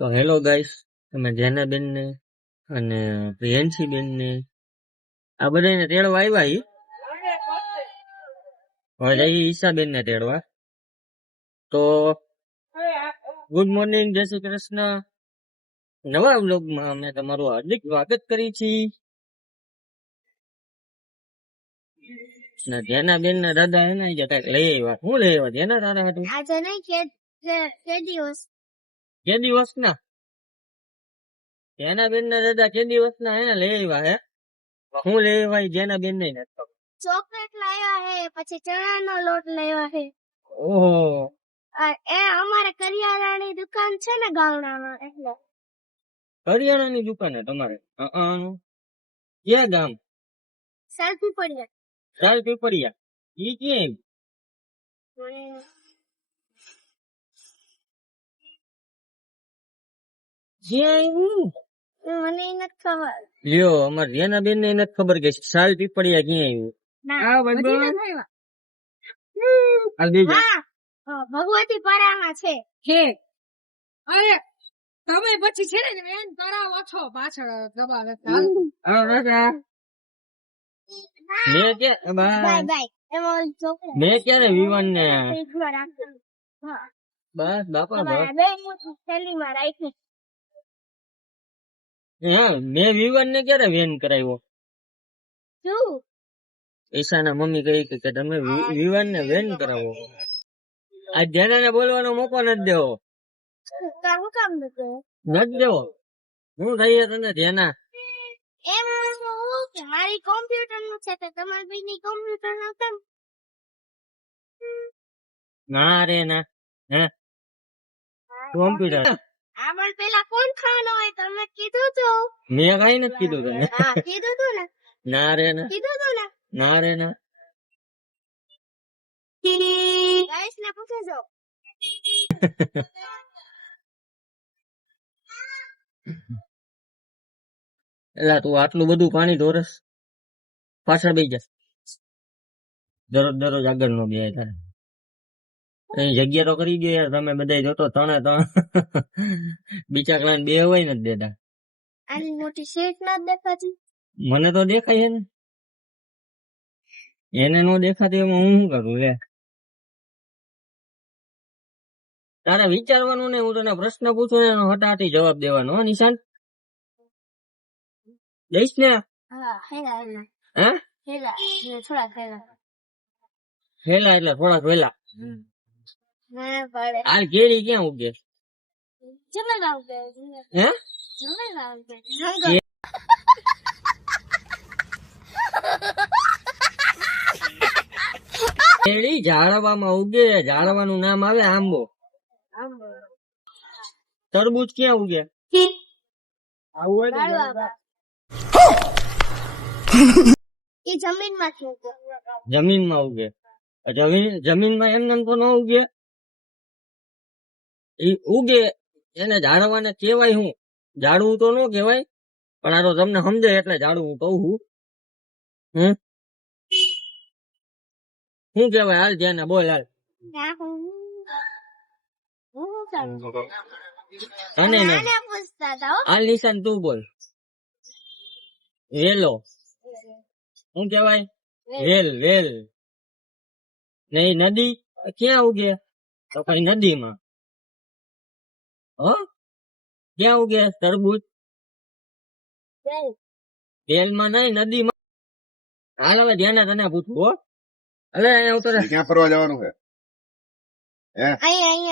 તો hello guys, તમે જેનાબેન ને અને પ્રિયંશી બેન ને આ બધાને તેડવા આવ્યા ઈ. હવે જઈએ ઈશાબેન ને તેડવા. તો ગુડ મોર્નિંગ, જય શ્રી કૃષ્ણ. નવા વ્લોગમાં અમે તમારું હાર્દિક સ્વાગત કરી છીએ. જેનાબેન ના દાદા હે ને કઈક લઈ આવ્યા. શું લઈ આવ્યા જેના દાદા હતું? આજે નહીં કે દિવસ કે દિવસ ના જેનાબેન ના દાદા કે દિવસ ના હે લઈ આવ્યા હે. શું લઈ આવ્યા જેનાબેન ને નથી ખબર. ચોકલેટ લાવ્યા હે, પછી ચણાનો લોટ લાવ્યા હે. ઓહો, એ અમારે કરિયાણાની દુકાન છે ને ગામડામાં, એટલે કરિયાણાની દુકાન હે તમારે? ક્યાં ગામ? સાલથી પડ્યા. ચાલ પીપળિયા. ઈ ક્યાં આવ્યું? મને ઈ નથી ખબર. લ્યો, અમાર રેનાબેન ને નથી ખબર કે સાલ પીપળિયા ક્યાં આવ્યું. ના, હજી નથી આવ્યા. હાલ બીજા હા, ભગવતી પાડામાં છે. અરે તમે પછી છે ને વેન કરાવો છો પાછળ દબાવે. આવો રાજા. મેં કે બાય બાય. એમાં ઓલી ચોકલેટ મેં ક્યારે વિવાન ને ફ્રીજમાં રાખેલી. હા, બસ બાપા બસ. તમારા બે મોટી થેલીમાં રાખી. હા, મેં વિવાન ને ક્યારે વેન કરાવ્યો? શું? ઈશાના મમ્મી કહી કે તમે વિવાન ને વેન કરાવો. આ જેના ને બોલવાનો મોકો નથી દેવો. હું કામ નથી? નથી દેવો. હું થઈએ તને જેના? એમ હું કે મારી કોમ્પ્યુટર નું છે તો તમારી બેની કોમ્પ્યુટર નું કામ. ના રે ના. હે કોમ્પ્યુટર આમાં પેલા કોણ ખાવાનો હોય તમે કીધું તો? મેં કઈ નથી કીધું તને. હા, કીધું તું ને. ના રે ના. કીધું તું ને. ના રે ના. ગાઈસ ને પૂછજો. એલા તું આટલું બધું પાણી ઢોરસ, પાછળ બેસી જા. દરરોજ આગળ નો બે તારે. અહીં જગ્યા તો કરી દો યાર. તમે બધા જોતો ત્રણે ત્રણ બીજા ક્લાન બે હોય નથી દેતા. આની મોટી સીટ ના દેખાતી. મને તો દેખાય છે ને. એને નો દેખાતી એમાં હું શું કરું લે? તારે વિચારવાનું ને, હું તને પ્રશ્ન પૂછું ને એનો હટાટી જવાબ દેવાનો. હો નિશાન, દઈશ ને? હા, હેલા હેલા. હે હેલા થોડા હેલા. હેલા એટલે થોડાક વેલા. ના પડે. આ કેરી ક્યાં ઉગે? જમે ના ઉગે. હે જમે ના ઉગે. કેરી ઝાડવામાં ઉગે. ઝાડવાનું નામ આવે આંબો. તરબૂચ ક્યાં ઉગે? એ જમીનમાં છે. જમીનમાં ઉગે. જમીનમાં એમને તો ન ઉગે. ઈ ઉગે એને ઝાડવાને કેવાય શું? ઝાડવું તો ન કેવાય, પણ આ તો તમને સમજે એટલે ઝાડવું કહું છું. શું કેવાય? હાલ જેને બોલ હાલ. અને પૂછતા હતા. હાલ નિશાન તું બોલ. વેલો. શું કેવાય? વેલ. ને ઈ નદી ક્યાં ઉગે? તો કઈ નદીમાં. ક્યાં ઉગે તરબૂચ? વેલમાં નહીં, નદીમાં. હાલ હવે ધ્યાને તને પૂછવું. હો અલે અહીંયા ઉતરે. ક્યાં ફરવા જવાનું છે? અહીંયા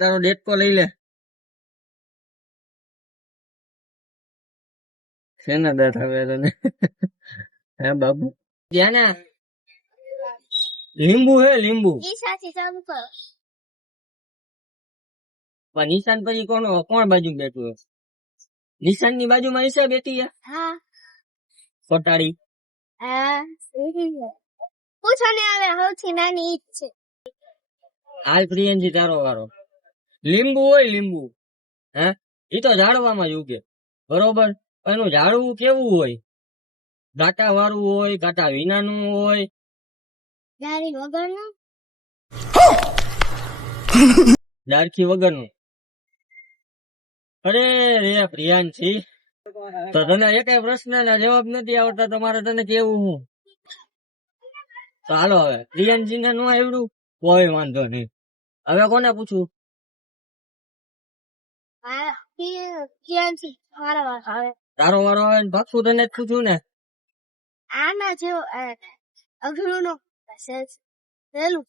તારો ડેટકો લઈ લે. શેના દાંત આવે તને? હે બાબુ ધ્યાને. લીંબુ હે લીંબુ. ઈ સાચી ચાલુ કરો. પણ નિશાન પછી કોણ બાજુ બેઠું? નિશાન ની બાજુમાં ઈશા બેઠી હે. હા, કોટાડી. હા, પૂછો ને. હવે સૌથી નાની ઈ જ છે. હાલ પ્રિયંજી તારો વારો. લીંબુ હોય લીંબુ, હે ઈ તો ઝાડવામાં જ ઉગે, બરોબર. એનું ઝાડવું કેવું હોય? ગાટા વાળું હોય, ગાટા વિનાનું હોય. ગાડી વગરનું. ડાળખી વગરનું. અરે રે પ્રિયાંશી, તો તને એકેય પ્રશ્નના જવાબ નથી આવડતા, તમારે તને કેવું હું? તો હાલો હવે પ્રિયાંશી ને નો આવડ્યું, કોઈ વાંધો નહીં. હવે કોને પૂછું? હા ક્યાંથી મારા વાત આવે તારો વારો આવે ને પાછું તને જ પૂછું ને. આના જેવો અઘરું નો સહેલું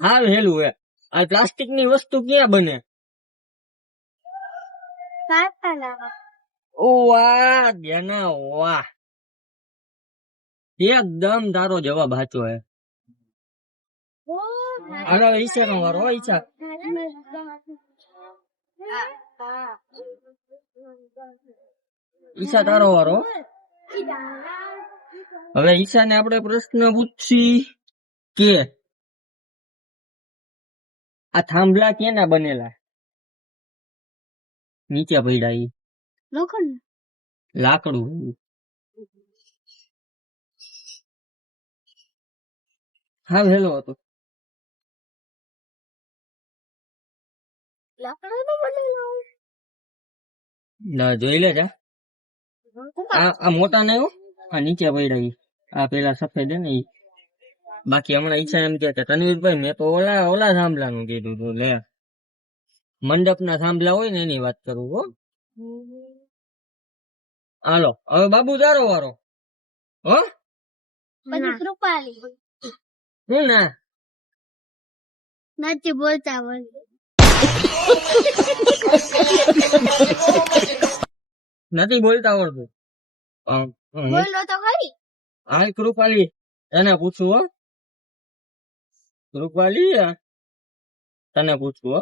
હા હેલું હે. આ પ્લાસ્ટિક ની વસ્તુ ક્યાં બને? કારખાનામાં ઓ વાહ બેના વાહ, એકદમ તારો જવાબ સાચો હે. હાલો ઈચ્છા નો વારો, ઈચ્છા. ઈચ્છા તારો વારો. હવે ઈચ્છા ને આપણે પ્રશ્ન પૂછી કે આ થાંભલા કેના બનેલા? નીચે પડ્યા ઈ લોખંડ લાકડું. હા હેલો હતો. લાકડો તો બનેલો ના જોઈ લે જા. આ મોટા ને આ નીચે પડ્યા ઈ. આ પેલા સફેદ હે ને ઈ. બાકી હમણાં ઈચ્છા એમ કે તનવીરભાઈ મેં તો ઓલા થાંભલા નું કીધું તું. લે મંડપ ના થાંભલા હોય ને એની વાત કરું હો. હાલો હવે બાબુ તારો વારો. હો પછી કૃપાલી હું ના નથી બોલતા નથી બોલતા આવડતું. બોલો તો ખરી હાલ કૃપાલી એને પૂછું હો. કૃપાલી તને પૂછવું હો.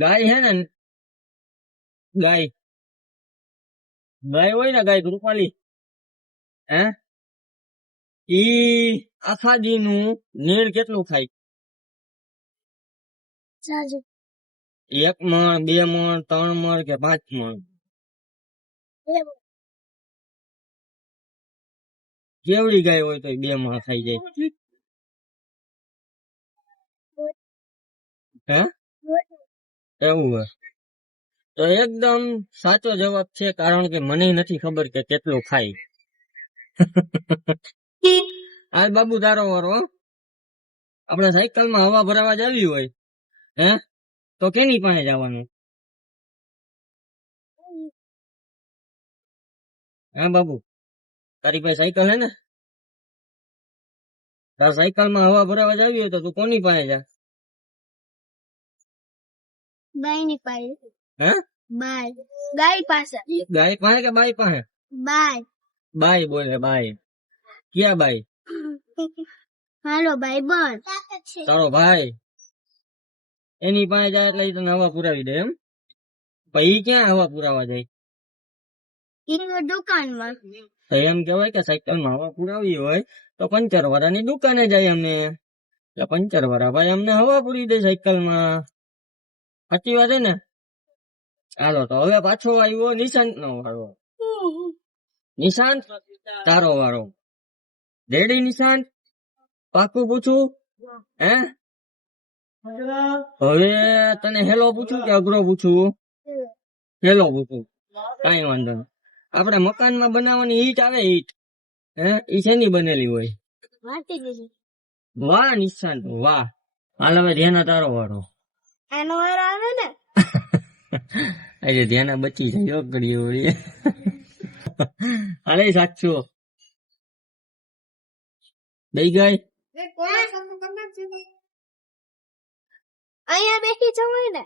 ગાય હે ને, ગાય ગાય હોય ને ગાય કૃપાલી, હે ઈ આખા દી નું નીર કેટલું ખાય? સાજુ 1 મણ 2 મણ 3 મણ કે 5 મણ? કેવડી ગાય હોય તો 2 મણ ખાઈ જાય? હે એવું હે તો એકદમ સાચો જવાબ છે, કારણ કે મને નથી ખબર કે કેટલું ખાય. હાલ બાબુ તારો વારો. હો આપણે સાયકલ માં હવા ભરાવા જાવી હોય હે તો કેની પાસે જવાનું? હા બાબુ તારી પાસે સાયકલ હે ને? તાર સાયકલ માં હવા ભરાવા જાવી હોય તો તું કોની પાસે જા? બાઈ ની પાસે હે બાઈ ગાય પાસે ગાય પાસે કે બાઈ પાસે? બાઈ બાઈ બોલે બાઈ. ક્યાં બાઈ? હાલો ભાઈ બન તારો ભાઈ એની પાસે જાય એટલે ઈ તને હવા પુરાવી દે એમ? પણ ઈ ક્યાં હવા પુરાવા જાય? દુકાનમાં તો એમ કેવાય કે સાયકલ માં હવા પુરાવી હોય તો પંચર વાળાની દુકાને જાય અમે, એટલે પંચર વાળા ભાઈ અમને હવા પૂરી દે સાયકલ માં. સાચી વાત છે ને? હાલો તો હવે પાછો આવ્યો નિશાંત નો વારો. નિશાંત તારો વારો. રેડી નિશાંત? પાકું પૂછું હે? હવે તને હેલો પૂછું કે અઘરો પૂછું? હેલો પૂછું. કઈ વાંધો નહીં. આપણે મકાન માં બનાવવાની ઈટ આવે, ઈટ હે ઈ શેની બનેલી હોય? વાટી દીધી વાહ નિશાંત વાહ. હાલ હવે ધ્યાના તારો વારો. એનો વારો આવે ને આજે ધ્યાના બચી જાય ઘડી વળી. હાલે સાચું દઈ ગઈ. અહીંયા બેસી જવાય ને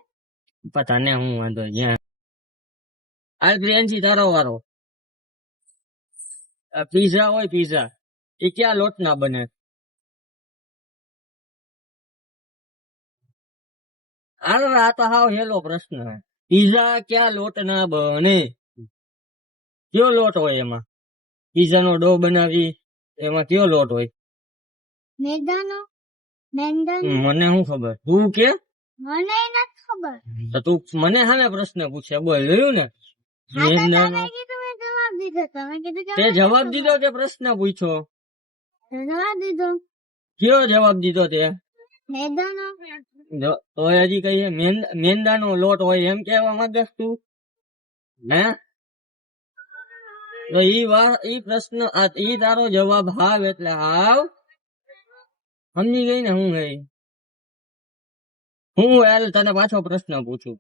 પતા ને હું વાંધો જ્યાં. હાલ પ્રિયાંશી તારો વારો. પીઝા હોય પીઝા એ ક્યાં લોટ ના બને? હાલ આ તો હાવ હેલો પ્રશ્ન હે. પીઝા ક્યાં લોટ ના બને? કયો લોટ હોય એમાં? પીઝા નો ડો બનાવી એમાં કયો લોટ હોય? મેદાનો મેદાનો મને શું ખબર, તું કે? મને નથી ખબર તો તું મને હાલે પ્રશ્ન પૂછે બોલ જોયું ને? મેંદાનો. તમે જવાબ દીધો તમે કીધું કે તે જવાબ દીધો કે પ્રશ્ન પૂછ્યો? જવાબ દીધો કયો જવાબ દીધો તે? મેદાનો જો તો હજી કહીએ મેંદાનો લોટ હોય એમ કેવા માંગસ તું હે તો ઈ પ્રશ્ન ઈ તારો જવાબ હાવ એટલે હાવ સમજી ગઈ ને હું ગઈ હું હાલ તને પાછો પ્રશ્ન પૂછું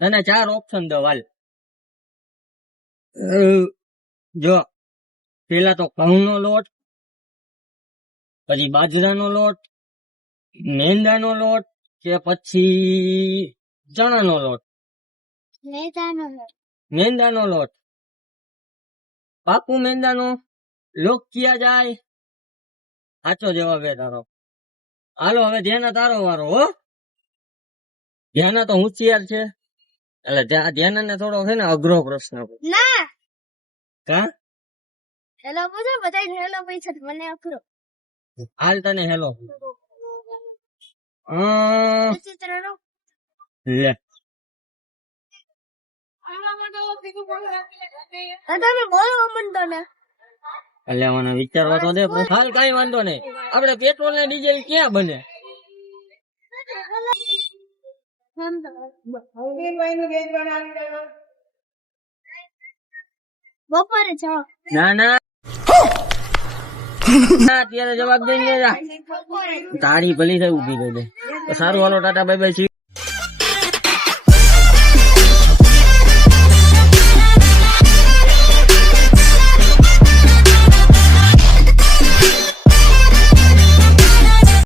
તને 4 ઓપ્શન દઉં હાલ જો પેલા તો ઘઉંનો લોટ પછી બાજરાનો લોટ મેંદાનો લોટ કે પછી ચણાનો લોટ મેંદાનો લોટ પાકું મેંદાનો લોક કિયા જાય સાચો જવાબ હે તારો હાલો હવે ધ્યાન તારો વારો હો ધ્યાન તો હોશિયાર છે એટલે ધ્યાન ને થોડો છે ને અઘરો પ્રશ્ન ના કા હેલો પૂછો બધાય હેલો પૂછો મને અઘરો હાલ તને હેલો વિચિત્ર નો લે તમે બોલવા માંડો ને એટલે મને વિચારવા તો દે હાલ કઈ વાંધો નહીં આપડે પેટ્રોલ ને ડીઝલ ક્યાં બને બપોરે જાઓ ના ના અત્યારે જવાબ દઈ જા બપોરે તારી ભલી થઈ ઉભી થઈ દે તો સારું હાલો ટાટા બાય બાય